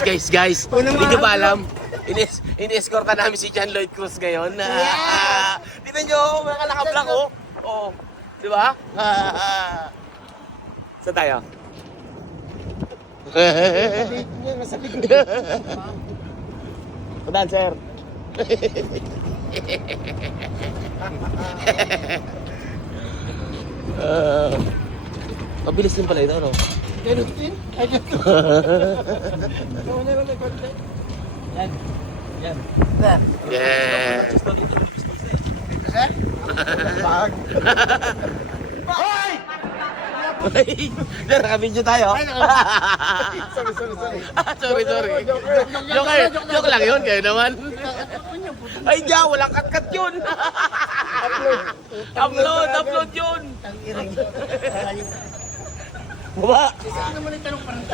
Guys. Hindi nyo ba alam? Ini-escorta namin si John Lloyd Cruz ngayon. Tignan nyo, mga naka-black oh. Oh, di ba? Saan tayo? Saan, sir? Mabilis din pala ito, no? Ganun din. Ay, ganun. Yan. Yan. Yeah. Bag. Sir, nakabidyo tayo. Sorry. Sorry. Joke lang yun, kayo naman. Ay, diyan, walang cut-cut yun. Upload yun. Baba. Isa naman yung tanong parang